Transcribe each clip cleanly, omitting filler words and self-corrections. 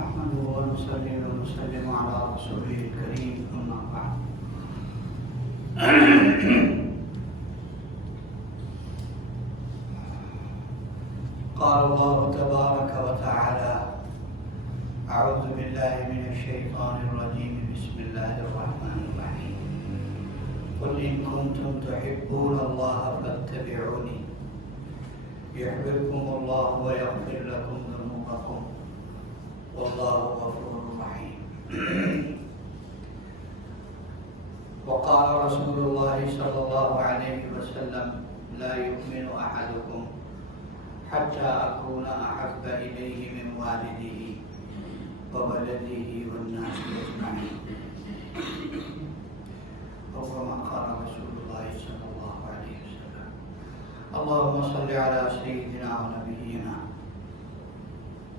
نحمده ونصلي ونسلم على رسوله الكريم أما بعد. قال الله تبارك وتعالى: أعوذ بالله من الشيطان الرجيم. بسم الله الرحمن الرحيم. قل إن كنتم تحبون الله فاتبعوني يحببكم الله ويغفر لكم ذنوبكم والله غفور رحيم. وقال رسول الله صلى الله عليه وسلم: لا يؤمن أحدكم حتى أكون أحب إليه من والده وولده والناس أجمعين. أو كما قال رسول الله صلى الله عليه وسلم. اللهم صل على سيدنا ونبينا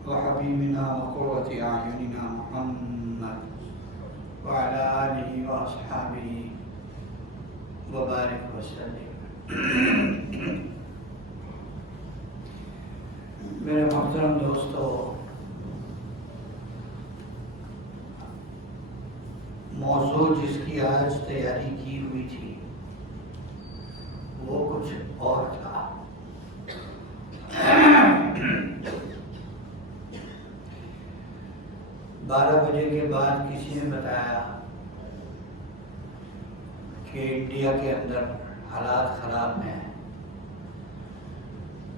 وحبيبنا وقرة أعيننا محمد وعلى آله وأصحابه وبارك وسلم. میرے محترم دوستو، موضوع جس کی آج تیاری کی ہوئی تھی وہ کچھ اور تھا. 12 بجے کے بعد کسی نے بتایا کہ انڈیا کے اندر حالات خراب ہیں،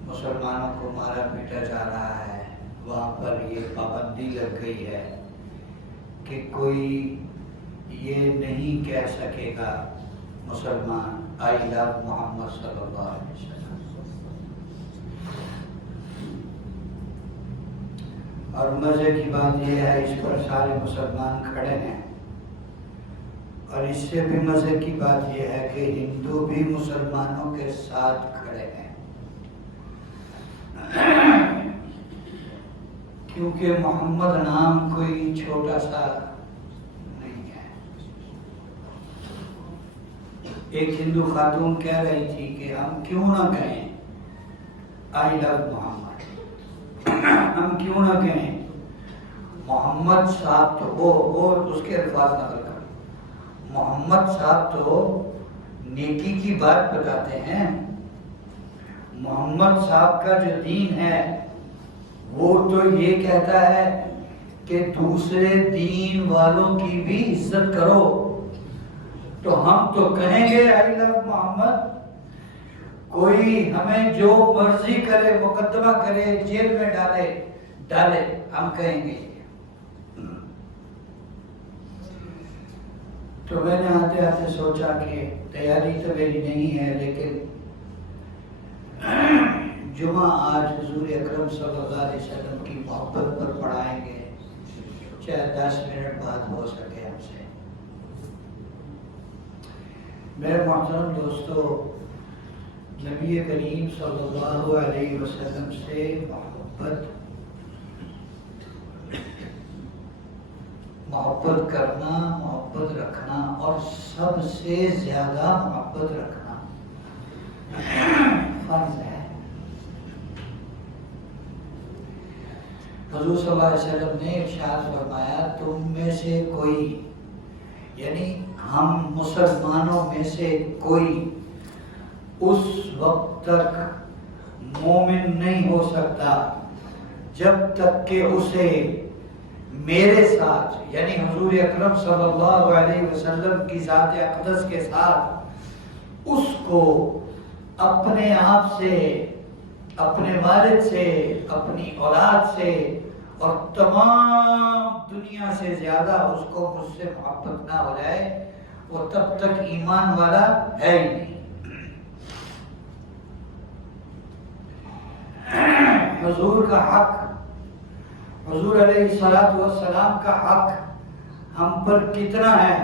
مسلمانوں کو مارا پیٹا جا رہا ہے، وہاں پر یہ پابندی لگ گئی ہے کہ کوئی یہ نہیں کہہ سکے گا مسلمان آئی لو محمد صلی اللہ علیہ وسلم. اور مزے کی بات یہ ہے اس پر سارے مسلمان کھڑے ہیں، اور اس سے بھی مزے کی بات یہ ہے کہ ہندو بھی مسلمانوں کے ساتھ کھڑے ہیں، کیونکہ محمد نام کوئی چھوٹا سا نہیں ہے. ایک ہندو خاتون کہہ رہی تھی کہ ہم کیوں نہ کہیں آئی لو محمد، ہم کیوں نہ کہیں محمد صاحب تو وہ اس کے الفاظ نقل کر، محمد صاحب تو نیکی کی بات بتاتے ہیں، محمد صاحب کا جو دین ہے وہ تو یہ کہتا ہے کہ دوسرے دین والوں کی بھی عزت کرو، تو ہم تو کہیں گے آئی لو محمد. کوئی ہمیں جو مرضی کرے، مقدمہ کرے، جیل میں ڈالے ہم کہیں گے. تو میں نے آتے آتے سوچا کہ تیاری تو میری نہیں ہے، لیکن جمعہ آج حضور اکرم صلی اللہ علیہ وسلم کی محبت پر پڑھائیں گے، چاہے 10 منٹ بعد ہو سکے ہم سے. میرے محترم دوستو، نبی کریم صلی اللہ علیہ وسلم سے محبت کرنا، محبت رکھنا، اور سب سے زیادہ محبت رکھنا فرض ہے. حضور صلی اللہ علیہ وسلم نے ارشاد فرمایا: تم میں سے کوئی، یعنی ہم مسلمانوں میں سے کوئی اس وقت تک مومن نہیں ہو سکتا جب تک کہ اسے میرے ساتھ، یعنی حضور اکرم صلی اللہ علیہ وسلم کی ذات اقدس کے ساتھ، اس کو اپنے آپ سے، اپنے والد سے، اپنی اولاد سے اور تمام دنیا سے زیادہ اس کو مجھ سے محبت نہ ہو جائے، وہ تب تک ایمان والا ہے ہی نہیں. حضور کا حق، حضور علیہ السلام کا حق ہم پر کتنا ہے؟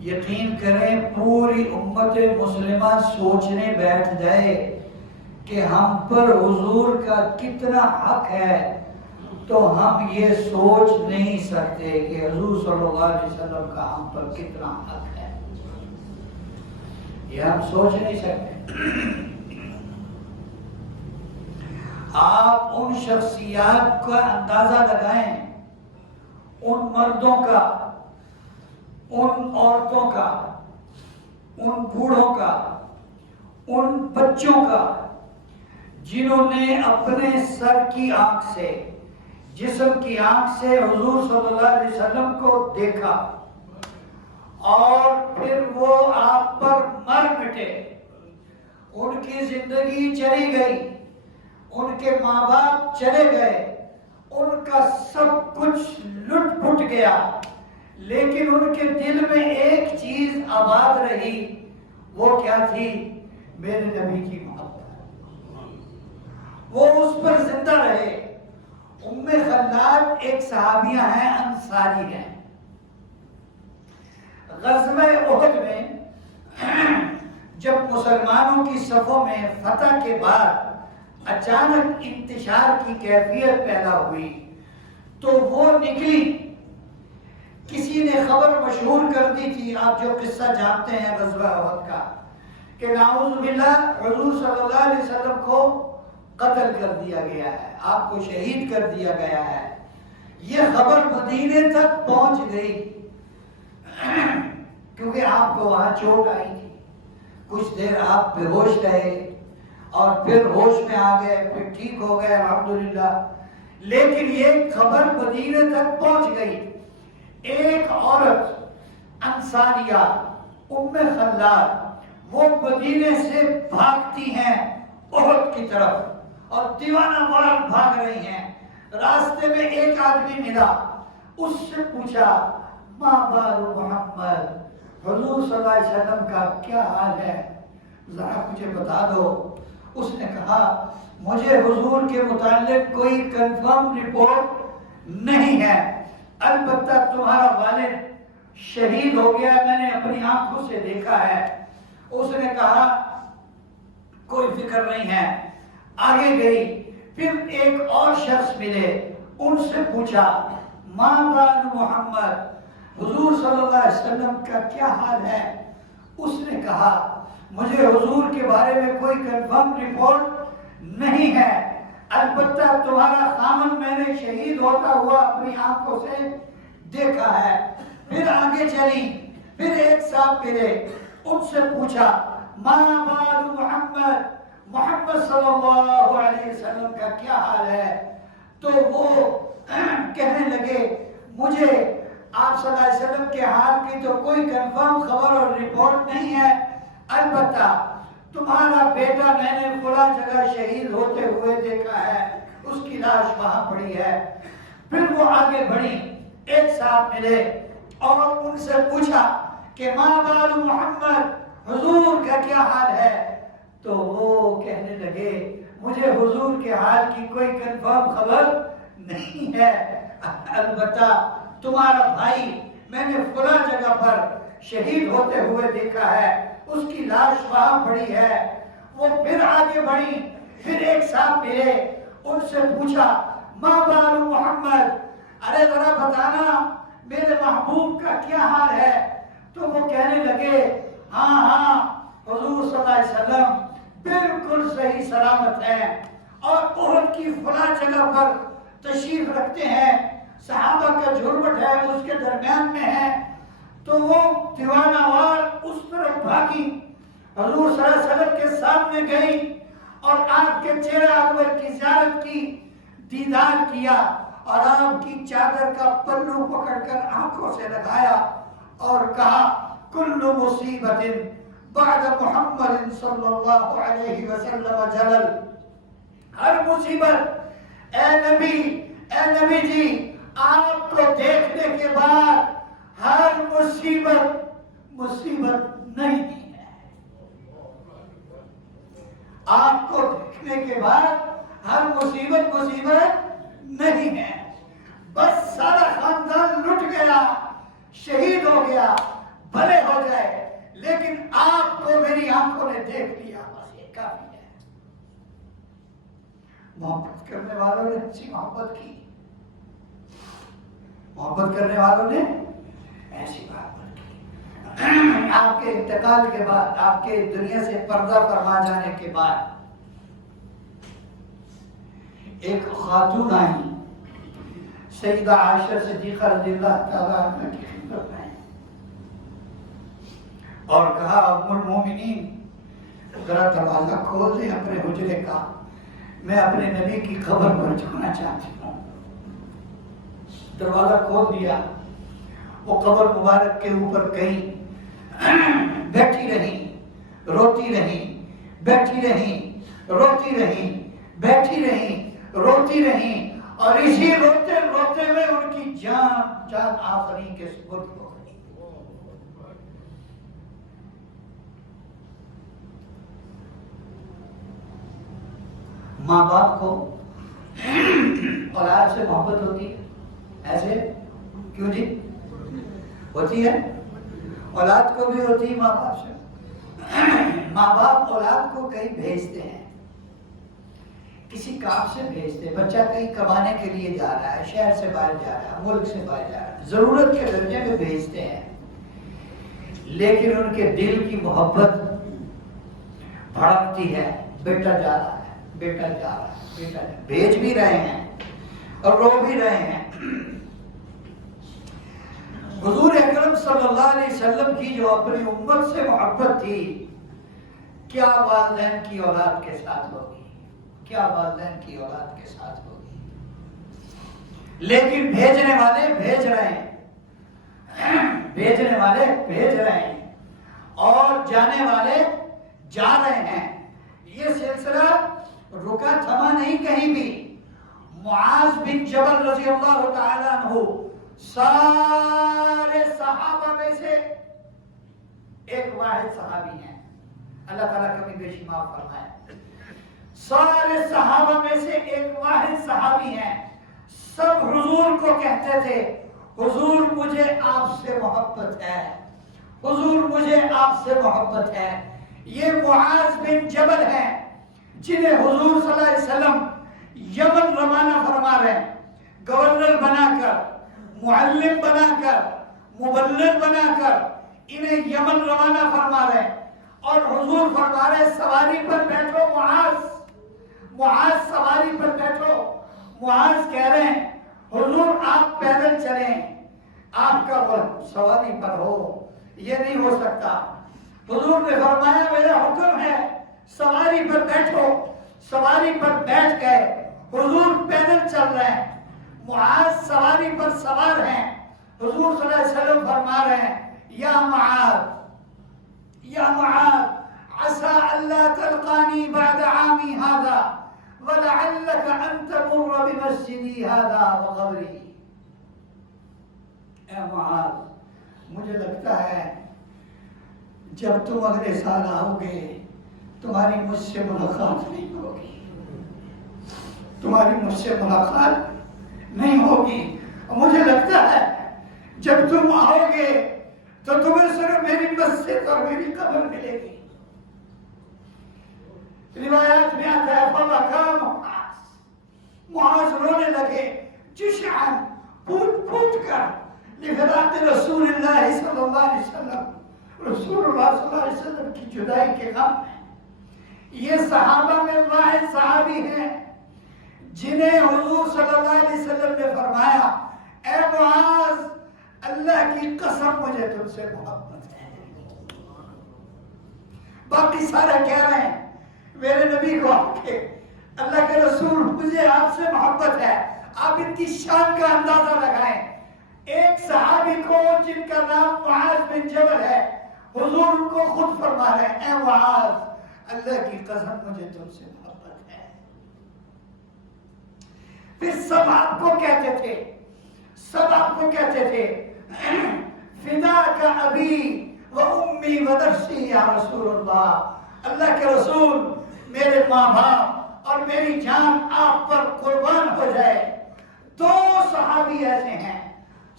یقین کریں پوری امت مسلمہ سوچنے بیٹھ جائے کہ ہم پر حضور کا کتنا حق ہے، تو ہم یہ سوچ نہیں سکتے کہ حضور صلی اللہ علیہ وسلم کا ہم پر کتنا حق ہے. یہ ہم سوچ نہیں سکتے. آپ ان شخصیات کا اندازہ لگائیں ان مردوں کا، ان عورتوں کا، ان بوڑھوں کا، ان بچوں کا جنہوں نے اپنے سر کی آنکھ سے، جسم کی آنکھ سے حضور صلی اللہ علیہ وسلم کو دیکھا اور پھر وہ آپ پر مر مٹے، ان کی زندگی چلی گئی، ان کے ماں باپ چلے گئے، ان کا سب کچھ لٹ پٹ گیا، لیکن ان کے دل میں ایک چیز آباد رہی، وہ کیا تھی؟ میرے نبی کی محبت۔ وہ اس پر زندہ رہے۔ ام خلاد ایک صحابیہ ہیں، انصاری ہیں۔ غزوہ احد میں جب مسلمانوں کی صفوں میں فتح کے بعد اچانک انتشار کی کیفیت پیدا ہوئی تو وہ نکلی۔ کسی نے خبر مشہور کر دی تھی، آپ جو قصہ جانتے ہیں غزوہ احد کا، کہ نعوذ باللہ حضور صلی اللہ علیہ وسلم کو قتل کر دیا گیا ہے، آپ کو شہید کر دیا گیا ہے۔ یہ خبر مدینے تک پہنچ گئی کیونکہ آپ کو وہاں چوٹ آئی تھی، کچھ دیر آپ بے ہوش رہے اور پھر ہوش میں آ گئے، پھر ٹھیک ہو گئے الحمدللہ، لیکن یہ خبر مدینے تک پہنچ گئی۔ ایک عورت انصاریہ ام خلاد وہ مدینے سے بھاگتی ہیں احد کی طرف اور دیوانہ وار بھاگ رہی ہیں۔ راستے میں ایک آدمی ملا، اس سے پوچھا ما بال محمد، حضور صلی اللہ علیہ وسلم کا کیا حال ہے، ذرا مجھے بتا دو۔ اس نے کہا مجھے حضور کے متعلق کوئی کنفرم رپورٹ نہیں ہے، البتہ تمہارا والد شہید ہو گیا، میں نے اپنی آنکھوں سے دیکھا ہے۔ اس نے کہا کوئی فکر نہیں ہے، آگے گئی، پھر ایک اور شخص ملے، ان سے پوچھا ما بال محمد، حضور صلی اللہ علیہ وسلم کا کیا حال ہے؟ اس نے کہا مجھے حضور کے بارے میں کوئی کنفرم رپورٹ نہیں ہے، البتہ تمہارا خامن میں نے شہید ہوتا ہوا اپنی آنکھوں سے دیکھا ہے۔ پھر آگے چلی، پھر ایک صاحب ملے، ان سے پوچھا ما بال محمد، محمد صلی اللہ علیہ وسلم کا کیا حال ہے؟ تو وہ کہنے لگے مجھے آپ صلی اللہ علیہ وسلم کے حال کی تو کوئی کنفرم خبر اور رپورٹ نہیں ہے، البتہ تمہارا بیٹا میں نے فلاں جگہ شہید ہوتے ہوئے دیکھا ہے، اس کی لاش وہاں پڑی ہے۔ پھر وہ آگے بڑھی، ایک صاحب ملے اور ان سے پوچھا کہ ما بال محمد، حضور کا کیا حال ہے؟ تو وہ کہنے لگے مجھے حضور کے حال کی کوئی کنفرم خبر نہیں ہے، البتہ تمہارا بھائی میں نے فلاں جگہ پر شہید ہوتے ہوئے دیکھا ہے، اس کی لاش وہاں پڑی ہے۔ وہ پھر آگے بڑھی، پھر ایک صاحب ملے، ان سے پوچھا ما بال محمد، ارے ذرا بتانا میرے محبوب کا کیا حال ہے؟ تو وہ کہنے لگے ہاں حضور صلی اللہ علیہ وسلم بالکل صحیح سلامت ہیں اور احد کی فلاں جگہ پر تشریف رکھتے ہیں، صحابہ کا جھرمٹ ہے وہ اس کے درمیان میں ہے۔ تو وہ دیوانہ وار اس طرف بھاگی، حضور صلی اللہ علیہ وسلم کے سامنے گئی اور آپ کے چہرہ انور کی زیارت کی، دیدار کیا اور آپ کی چادر کا پلو پکڑ کر آنکھوں سے لگایا اور کہا کل مصیبت بعد محمد صلی اللہ علیہ وسلم جلل، ہر مصیبت اے نبی جی آپ کو دیکھنے کے بعد ہر مصیبت نہیں ہے، آپ کو دیکھنے کے بعد ہر مصیبت نہیں ہے، بس سارا خاندان لٹ گیا، شہید ہو گیا، بھلے ہو جائے، لیکن آپ کو میری آنکھوں نے دیکھ لیا، بس یہ کافی ہے۔ محبت کرنے والوں نے ایسی محبت کی، محبت کرنے والوں نے ایسی محبت کی۔ آپ کے انتقال کے بعد، آپ کے دنیا سے پردہ فرما جانے کے بعد ایک خاتون آئی، سیدہ عائشہ صدیقہ رضی اللہ تعالیٰ عنہ کی خدمت میں اور کہا ام المومنین ذرا دروازہ کھول دیں اپنے حجرے کا، میں اپنے نبی کی قبر پر جانا چاہتی ہوں۔ دروازہ کھول دیا، وہ قبر مبارک کے اوپر کہیں بیٹھی رہی، روتی رہی، بیٹھی رہی، روتی رہی، بیٹھی رہی، روتی رہی، اور اسی روتے روتے میں ان کی جان آفرین کے سپرد ہو گئی۔ ماں باپ کو اولاد سے محبت ہوتی ہے، ایسے کیوں جی ہوتی ہے؟ اولاد کو بھی ہوتی ہے ماں باپ سے۔ ماں باپ اولاد کو کہیں بھیجتے ہیں، کسی کام سے بھیجتے ہیں، بچہ کہیں کمانے کے لیے جا رہا ہے، شہر سے باہر جا رہا ہے، ملک سے باہر جا رہا ہے، ضرورت کے درجے میں بھیجتے ہیں، لیکن ان کے دل کی محبت بھڑکتی ہے، بیٹا جا رہا ہے، بیٹا جا رہا ہے، بیٹا جا، بھیج بھی رہے ہیں اور رو بھی رہے ہیں۔ حضور اکرم صلی اللہ علیہ وسلم کی جو اپنی امت سے محبت تھی، کیا والدین کی اولاد کے ساتھ ہوگی، کیا والدین کی اولاد کے ساتھ ہوگی۔ لیکن بھیجنے والے بھیج رہے ہیں، بھیجنے والے بھیج رہے ہیں اور جانے والے جا رہے ہیں۔ یہ سلسلہ رکا تھما نہیں کہیں بھی۔ معاذ بن جبل رضی اللہ تعالیٰ عنہ سارے صحابہ میں سے ایک واحد صحابی ہیں، اللہ تعالیٰ کبھی بیشی معاف فرمائے۔ سارے صحابہ میں سے ایک واحد صحابی ہیں، سب حضور کو کہتے تھے حضور مجھے آپ سے محبت ہے، حضور مجھے آپ سے محبت ہے۔ یہ معاذ بن جبل ہیں جنہیں حضور صلی اللہ علیہ وسلم یمن روانہ فرما رہے ہیں، گورنر بنا کر، معلم بنا کر، مبلغ بنا کر انہیں یمن روانہ فرما رہے ہیں، اور حضور فرما رہے سواری پر بیٹھو معاذ، معاذ سواری پر بیٹھو۔ معاذ کہہ رہے ہیں حضور آپ پیدل چلیں، آپ کا وقت سواری پر ہو، یہ نہیں ہو سکتا۔ حضور نے فرمایا میرا حکم ہے سواری پر بیٹھو، سواری پر بیٹھ گئے، حضور پیدل چل رہے ہیں، معاذ سواری پر سوار ہیں، حضور صلی اللہ علیہ وسلم فرما رہے ہیں یا معاذ، یا معاذ عسى ألا تلقاني بعد عامي هذا ولعلك أن تمر بمسجدي هذا وقبري۔ اے معاذ مجھے لگتا ہے جب تم اگلے سال آؤ گے تمہاری مجھ سے ملاقات نہیں ہوگی، تمہاری مجھ سے ملاقات نہیں ہوگی، اور مجھے لگتا ہے جب تم آؤ گے تو تمہیں صرف میری مسجد اور میری قبر ملے گی۔ روایات میں آتا ہے فَبَكَى مُعَاذ، معاذ رونے لگے جشعاً پھوٹ پھوٹ کر لفراق رسول اللہ صلی اللہ علیہ وسلم، رسول اللہ صلی اللہ علیہ وسلم کی جدائی کے غم میں۔ یہ صحابہ میں واحد صحابی ہیں جنہیں حضور صلی اللہ علیہ وسلم نے فرمایا اے معاذ اللہ کی قسم مجھے تم سے محبت ہے۔ باقی سارے کہہ رہے ہیں میرے نبی کو کہ اللہ کے رسول مجھے آپ سے محبت ہے۔ آپ ان کی شان کا اندازہ لگائیں، ایک صحابی کو جن کا نام معاذ بن جبل ہے، حضور ان کو خود فرما رہے ہیں اے معاذ اللہ کی قسم مجھے تم سے محبت ہے۔ پھر سب آپ کو کہتے تھے، سب آپ کو کہتے تھے فداک ابی و امی و نفسی یا رسول اللہ، اللہ کے رسول میرے ماں باپ اور میری جان آپ پر قربان ہو جائے۔ دو صحابی ایسے ہیں،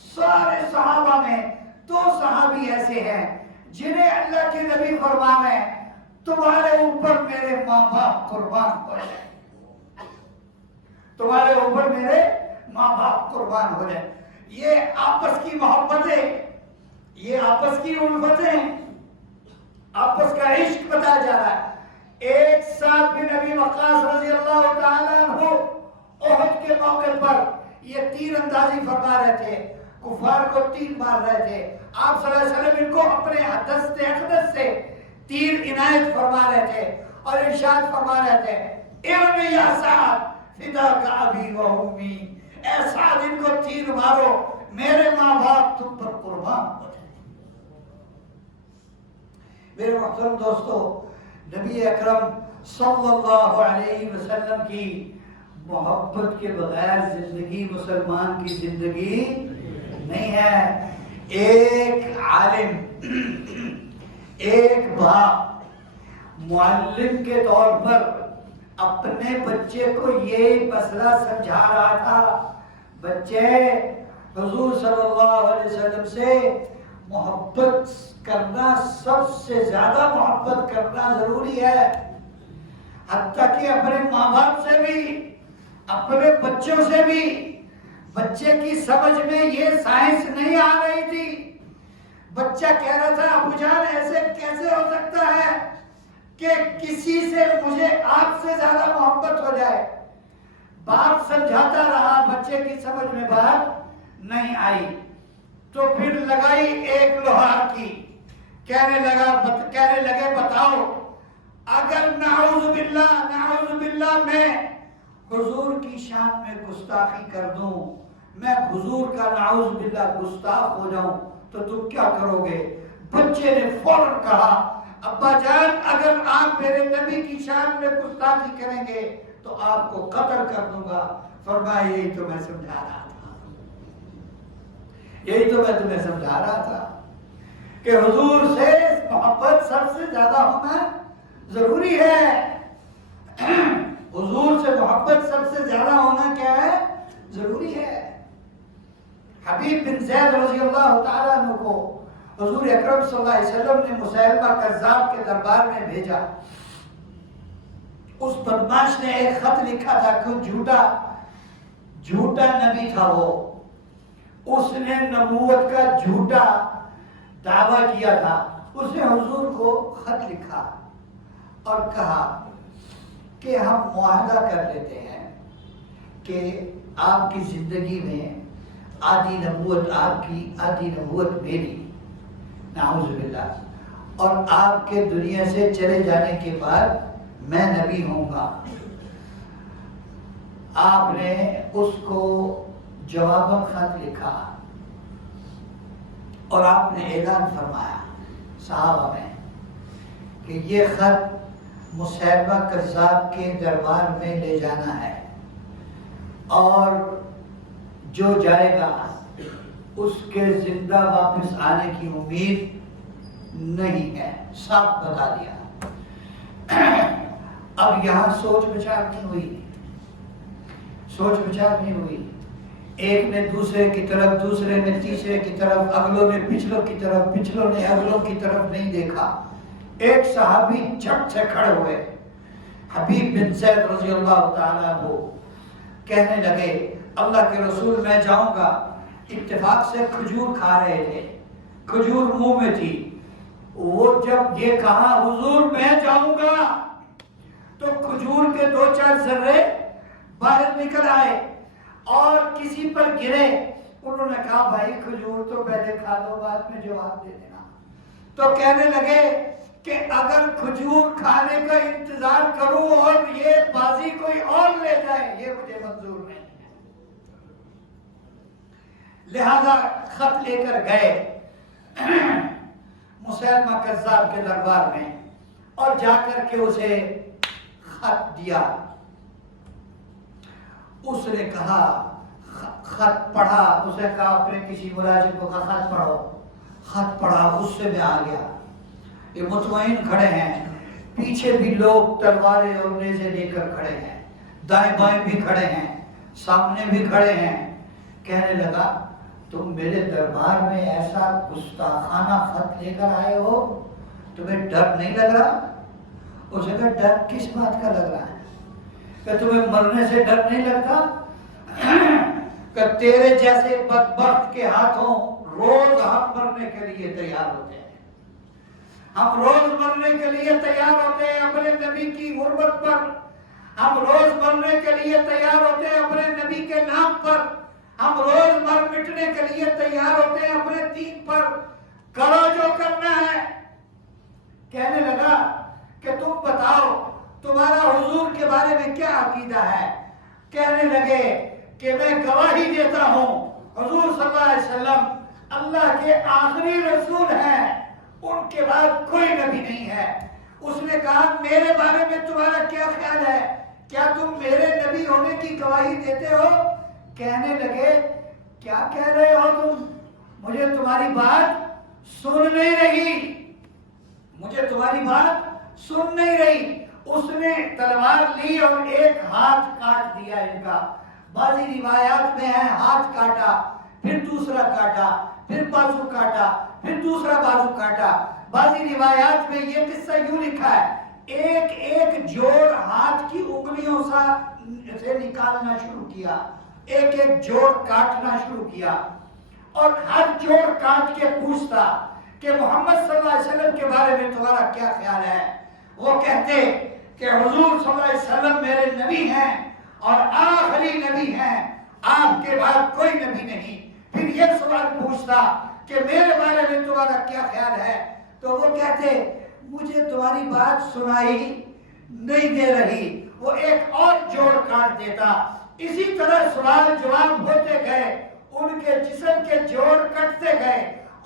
سارے صحابہ میں دو صحابی ایسے ہیں جنہیں اللہ کے نبی فرما رہے ہیں تمہارے اوپر میرے ماں باپ قربان ہو جائے، تمہارے اوپر میرے ماں باپ قربان ہو جائے۔ یہ آپس کی محبتیں، یہ آپس کی الفتیں، آپس کا عشق بتایا جا رہا ہے۔ ایک ساتھ بن ابی وقاص رضی اللہ تعالیٰ عنہ احد کے موقع پر یہ تیر اندازی فرما رہے تھے، کفار کو تیر مار رہے تھے، آپ صلی اللہ علیہ وسلم ان کو اپنے دست اقدس سے تیر عنایت فرما رہے تھے اور ارشاد فرما رہے تھے ارمی یا سعد فداک ابی و امی، اے سعد ان کو تیر مارو، میرے ماں باپ تم پر قربان ہو جائیں۔ میرے محترم دوستو، نبی اکرم صلی اللہ علیہ وسلم کی محبت کے بغیر زندگی مسلمان کی زندگی نہیں ہے۔ ایک عالم، ایک باپ معلم کے طور پر اپنے بچے کو یہ مسئلہ سمجھا رہا تھا، بچے حضور صلی اللہ علیہ وسلم سے محبت کرنا، سب سے زیادہ محبت کرنا ضروری ہے، حتیٰ کہ اپنے ماں باپ سے بھی، اپنے بچوں سے بھی۔ بچے کی سمجھ میں یہ سائنس نہیں آ رہی تھی، بچہ کہہ رہا تھا ابو جان ایسے کیسے ہو سکتا ہے کہ کسی سے مجھے آپ سے زیادہ محبت ہو جائے۔ باپ سمجھاتا رہا، بچے کی سمجھ میں بات نہیں آئی، تو پھر لگائی ایک لوہار کی، کہنے لگے بتاؤ اگر نعوذ باللہ میں حضور کی شان میں گستاخی کر دوں، میں حضور کا نعوذ باللہ گستاخ ہو جاؤں تو تم کیا کرو گے؟ بچے نے فوراً کہا ابا جان اگر آپ میرے نبی کی شان میں گستاخی کریں گے تو آپ کو قتل کر دوں گا۔ فرمایا یہی تو میں سمجھا رہا تھا، یہی تو میں تمہیں سمجھا رہا تھا کہ حضور سے محبت سب سے زیادہ ہونا ضروری ہے۔ حضور سے محبت سب سے زیادہ ہونا کیا ہے؟ ضروری ہے۔ حبیب بن زید رضی اللہ تعالیٰ عنہ کو حضور اکرم صلی اللہ علیہ وسلم نے مسیلمہ کذاب کے دربار میں بھیجا۔ اس بدماش نے ایک خط لکھا تھا کہ جھوٹا نبی تھا وہ، اس نے نبوت کا جھوٹا دعویٰ کیا تھا۔ اس نے حضور کو خط لکھا اور کہا کہ ہم معاہدہ کر لیتے ہیں کہ آپ کی زندگی میں آدھی نبوت آپ کی، آدھی نبوت میری، نعوذ باللہ، اور آپ کے دنیا سے چلے جانے کے بعد میں نبی ہوں گا۔ آپ نے اس کو جواباً خط لکھا اور آپ نے اعلان فرمایا صحابہ میں کہ یہ خط مسیلمہ کذاب کے دربار میں لے جانا ہے، اور جو جائے گا اس کے زندہ واپس آنے کی امید نہیں ہے، صاف بتا دیا۔ اب یہاں سوچ بچار نہیں ہوئی، سوچ بچار نہیں ہوئی، ایک نے دوسرے کی طرف، دوسرے نے تیسرے کی طرف، اگلوں نے پچھلوں کی طرف، پچھلوں نے اگلوں کی طرف نہیں دیکھا۔ ایک صحابی جھٹ سے کھڑے ہوئے، حبیب بن زید رضی اللہ تعالیٰ عنہ، کہنے لگے اللہ کے رسول میں جاؤں گا۔ اتفاق سے کھجور کھا رہے تھے، کھجور منہ میں تھی، وہ جب یہ کہا حضور میں جاؤں گا تو کھجور کے دو چار ذرے باہر نکل آئے اور کسی پر گرے۔ انہوں نے کہا بھائی کھجور تو پہلے کھا لو بعد میں جواب دے دینا۔ تو کہنے لگے کہ اگر کھجور کھانے کا انتظار کروں اور یہ بازی کوئی اور لے جائے یہ مجھے منظور نہیں ہے۔ لہذا خط لے کر گئے مسیلمہ کذاب کے دربار میں اور جا کر کے اسے خط دیا۔ اس نے کہا خط پڑھا، اس نے کہا اپنے کسی ملازم کو کہا خط پڑھو، خط پڑھا، غصے میں آ گیا۔ یہ مطمئن کھڑے ہیں، پیچھے بھی لوگ تلواریں اور نیزے لے کر کھڑے ہیں، دائیں بائیں بھی کھڑے ہیں، سامنے بھی کھڑے ہیں۔ کہنے لگا تم میرے دربار میں ایسا گستاخانہ خط لے کر آئے ہو، تمہیں ڈر نہیں لگ رہا؟ اسے کہا ڈر کس بات کا لگ رہا ہے؟ کہ تمہیں مرنے سے ڈر نہیں لگتا؟ کہ تیرے جیسے بدبخت کے ہاتھوں روز ہم مرنے کے لیے تیار ہوتے ہیں، ہم روز مرنے کے لیے تیار ہوتے ہیں اپنے نبی کی غربت پر، ہم روز مرنے کے لیے تیار ہوتے ہیں اپنے نبی کے نام پر، ہم روز مر مٹنے کے لیے تیار ہوتے ہیں، اپنے دین پر کرو جو کرنا ہے۔ کہنے لگا کہ تم بتاؤ تمہارا حضور کے بارے میں کیا عقیدہ ہے؟ کہنے لگے کہ میں گواہی دیتا ہوں حضور صلی اللہ علیہ وسلم اللہ کے آخری رسول ہیں، ان کے بعد کوئی نبی نہیں ہے۔ اس نے کہا میرے بارے میں تمہارا کیا خیال ہے؟ کیا تم میرے نبی ہونے کی گواہی دیتے ہو؟ کہنے لگے کیا کہہ رہے ہو تم؟ مجھے تمہاری بات سن نہیں رہی، مجھے تمہاری بات سن نہیں رہی۔ اس نے تلوار لی اور ایک ہاتھ کاٹ دیا ان کا۔ بعضی روایات میں ہے ہاتھ کاٹا، پھر دوسرا کاٹا، پھر بازو کاٹا، پھر دوسرا بازو کاٹا۔ بعضی روایات میں یہ قصہ یوں لکھا ہے ایک ایک جوڑ ہاتھ کی انگلیوں سے نکالنا شروع کیا، ایک ایک جوڑ کاٹنا شروع کیا، اور ہر جوڑ کاٹ کے پوچھتا کہ محمد صلی اللہ علیہ وسلم کے بارے میں تمہارا کیا خیال ہے؟ وہ کہتے کہ حضور صلی اللہ علیہ وسلم میرے نبی ہیں اور آخری نبی ہیں، آپ کے بعد کوئی نبی نہیں۔ پھر یہ سوال پوچھتا کہ میرے بارے میں تمہارا کیا خیال ہے؟ تو وہ کہتے مجھے تمہاری بات سنائی نہیں دے رہی، وہ ایک اور جوڑ کاٹ دیتا۔ اسی طرح سوال جواب ہوتے گئے، ان کے جسم کے جوڑ کٹتے گئے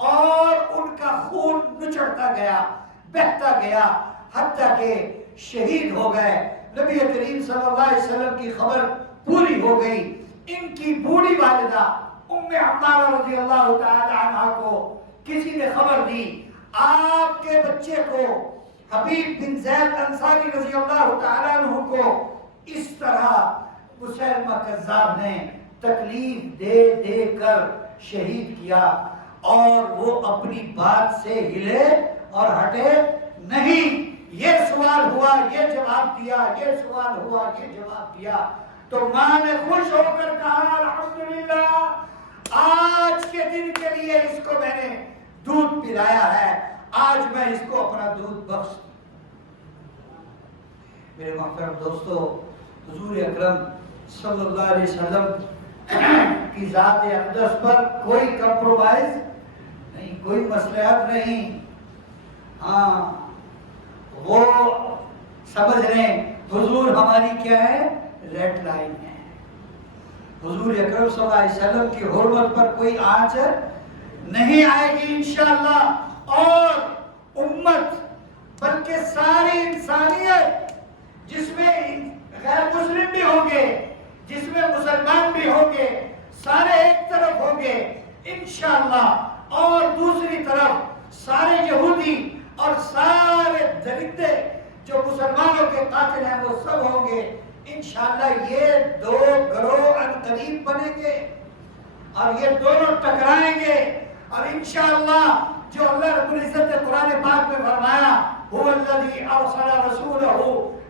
اور ان کا خون نچڑتا گیا، بہتا گیا، حتیٰ کہ شہید ہو گئے۔ نبی کریم صلی اللہ علیہ وسلم کی خبر پوری ہو گئی۔ ان کی بوڑھی والدہ ام عمارہ رضی اللہ تعالی عنہ کو کسی نے خبر دی آپ کے بچے کو حبیب بن زید انصاری رضی اللہ تعالی عنہ کو اس طرح مسیلمہ کذاب نے تکلیف دے دے کر شہید کیا، اور وہ اپنی بات سے ہلے اور ہٹے نہیں۔ یہ سوال ہوا، یہ جواب دیا، یہ سوال ہوا، یہ جواب دیا، تو ماں نے خوش ہو کر کہا الحمدللہ آج کے دن کے لیے اس کو میں نے دودھ پلایا ہے، آج میں اس کو اپنا دودھ بخش۔ میرے محترم دوستو، حضور اکرم صلی اللہ علیہ وسلم کی ذات اقدس پر کوئی کمپرومائز نہیں، کوئی مصلحت نہیں۔ ہاں وہ سمجھ لیں حضور ہماری کیا ہے؟ ریڈ لائن ہے۔ حضور اکرم صلی اللہ علیہ وسلم کی حرمت پر کوئی آنچ نہیں آئے گی انشاءاللہ، اور امت بلکہ ساری انسانیت جس میں غیر مسلم بھی ہوں گے، جس میں مسلمان بھی ہوں گے، سارے ایک طرف ہوں گے انشاءاللہ، اور دوسری طرف سارے یہودی اور سارے درندے جو مسلمانوں کے قاتل ہیں وہ سب ہوں گے انشاءاللہ۔ یہ دو گروہ عنقریب بنیں گے اور یہ دونوں ٹکرائیں گے، اور انشاءاللہ جو اللہ رب العزت نے قرآن پاک میں فرمایا هو الذی ارسل رسولہ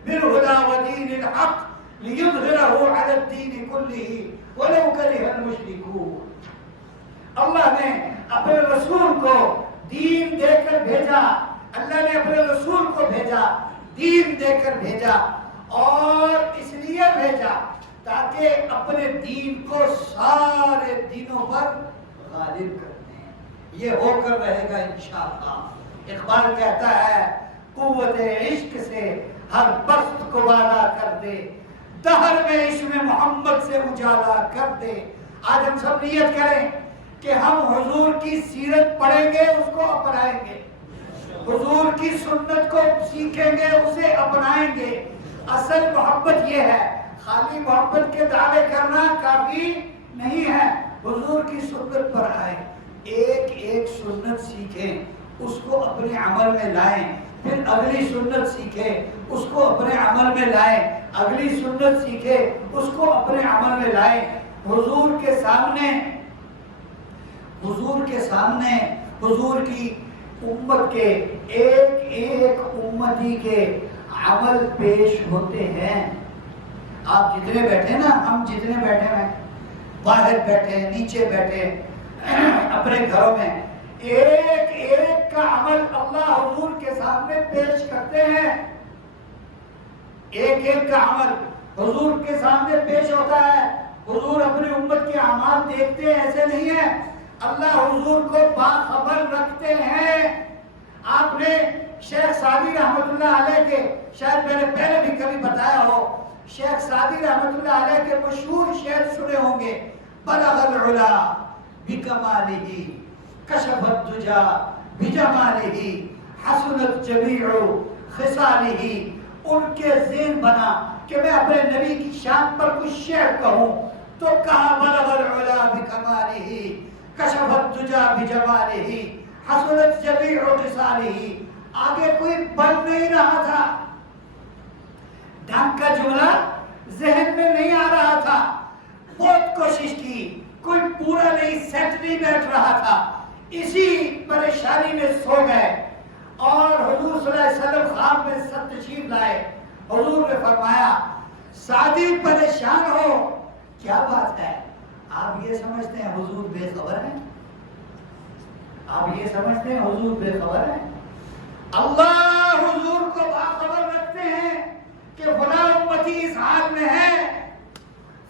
بالہدی ودین الحق لیظہرہ علی الدین کلہ ولو کرہ المشرکون۔ اللہ نے اپنے رسول کو دین دے کر بھیجا، اللہ نے اپنے رسول کو بھیجا، دین دے کر بھیجا، اور اس لیے بھیجا تاکہ اپنے دین کو سارے دینوں پر غالب کر دیں۔ یہ ہو کر رہے گا انشاءاللہ۔ اقبال کہتا ہے قوت عشق سے ہر بخت کو بالا کر دے، دہر میں عشق محمد سے اجالا کر دے۔ آج ہم سب نیت کریں کہ ہم حضور کی سیرت پڑھیں گے، اس کو اپنائیں گے، حضور کی سنت کو سیکھیں گے، اسے اپنائیں گے۔ اصل محبت یہ ہے، خالی محبت کے دعوے کرنا کافی نہیں ہے، حضور کی سنت پر آئیں، ایک ایک سنت سیکھیں، اس کو اپنے عمل میں لائیں، پھر اگلی سنت سیکھیں، اس کو اپنے عمل میں لائیں، اگلی سنت سیکھیں، اس کو اپنے عمل میں لائیں۔ حضور کے سامنے حضور کی امت کے ایک ایک امتی کے عمل پیش ہوتے ہیں۔ آپ جتنے بیٹھے نا، ہم جتنے بیٹھے ہیں، باہر بیٹھے، نیچے بیٹھے، اپنے گھروں میں، ایک ایک کا عمل اللہ حضور کے سامنے پیش کرتے ہیں۔ ایک ایک کا عمل حضور کے سامنے پیش ہوتا ہے، حضور اپنی امت کے اعمال دیکھتے ہیں، ایسے نہیں ہے، اللہ حضور کو باخبر رکھتے ہیں۔ آپ نے شیخ سعدی رحمت اللہ علیہ کے، شاید میں نے پہلے بھی کبھی بتایا ہو، شیخ سعدی رحمت اللہ علیہ کے مشہور شعر سنے ہوں گے، بلغ العلا بکمالہ کشف الدجا بجمالہ حسنت جمیع خصالہ۔ ان کے ذہن بنا کہ میں اپنے نبی کی شان پر کچھ شعر کہوں، تو کہا بلغ العلا بکمالہ کشف الدجا بجمالہ حسنت جمیع خصالہ۔ آگے کوئی بن نہیں رہا تھا، ڈھنگ کا جملہ ذہن میں نہیں آ رہا تھا، بہت کوشش کی، کوئی پورا نہیں، سیٹ نہیں بیٹھ رہا تھا، اسی پریشانی میں سو گئے۔ اور حضور صلی اللہ علیہ وسلم خواب میں سب تشریف لائے، حضور نے فرمایا سعدی پریشان ہو، کیا بات ہے؟ آپ یہ سمجھتے ہیں حضور بے خبر ہیں؟ آپ یہ سمجھتے ہیں حضور بے خبر ہیں؟ اللہ حضور کو باخبر رکھتے ہیں کہ فلاں امتی اس حال میں ہے،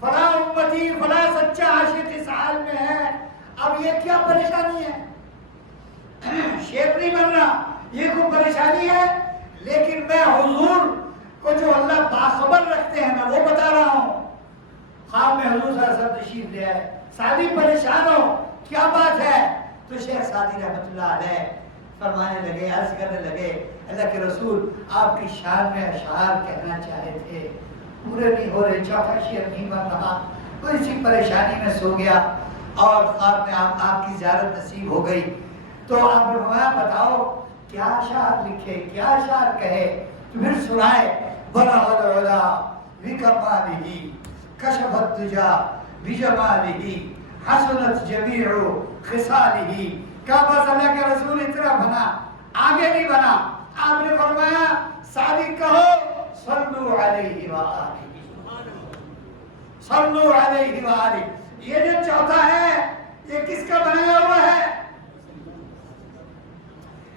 فلاں امتی فلاں سچا عاشق اس حال میں ہے، اب یہ کیا پریشانی ہے؟ شیخ نہیں بننا، یہ کوئی پریشانی ہے، لیکن میں حضور کو جو اللہ باخبر رکھتے ہیں میں وہ بتا رہا ہوں۔ خواب میں حضور صلی اللہ علیہ وسلم تشریف لے آئے، سعدی پریشان ہو، کیا بات ہے؟ تو شیخ سعدی رحمت اللہ علیہ فرمانے لگے، عرض کرنے لگے، اللہ کے رسول آپ کی شان میں اشعار کہنا چاہے تھے، پورے نہیں ہو رہے، چوتھا شعر نہیں بن رہا، تو اسی پریشانی میں سو گیا اور خواب میں آپ کی زیارت نصیب ہو گئی۔ تو آپ نے فرمایا بتاؤ کیا اشعار لکھے، کیا اشعار کہے؟ تو پھر سنائے، بلغ العلا بکمالہ کشف الدجا بجمالہ حسنت جمیع خصالہ۔ کہا بس اللہ کے رسول اتنا بنا، آگے نہیں بنا۔ آپ نے فرمایا سعدی کہو صلو علیہ وآلہ، صلو علیہ وآلہ۔ یہ جو چوتھا ہے یہ کس کا بنایا ہوا ہے؟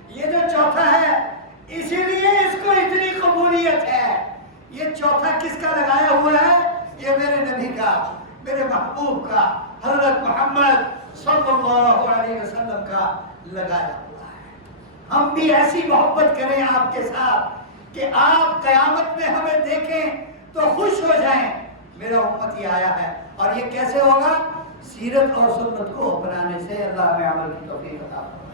یہ جو چوتھا ہے اسی لیے اس کو اتنی قبولیت ہے۔ یہ چوتھا کس کا لگایا ہوا ہے؟ یہ میرے نبی کا، میرے محبوب کا، حضرت محمد صلی اللہ علیہ وسلم کا لگایا ہوا ہے۔ ہم بھی ایسی محبت کریں آپ کے ساتھ کہ آپ قیامت میں ہمیں دیکھیں تو خوش ہو جائیں، میرا امتی آیا ہے۔ اور یہ کیسے ہوگا؟ سیرت اور سنت کو اپنانے سے۔ اللہ ہمیں عمل کی توفیق عطا فرمائے۔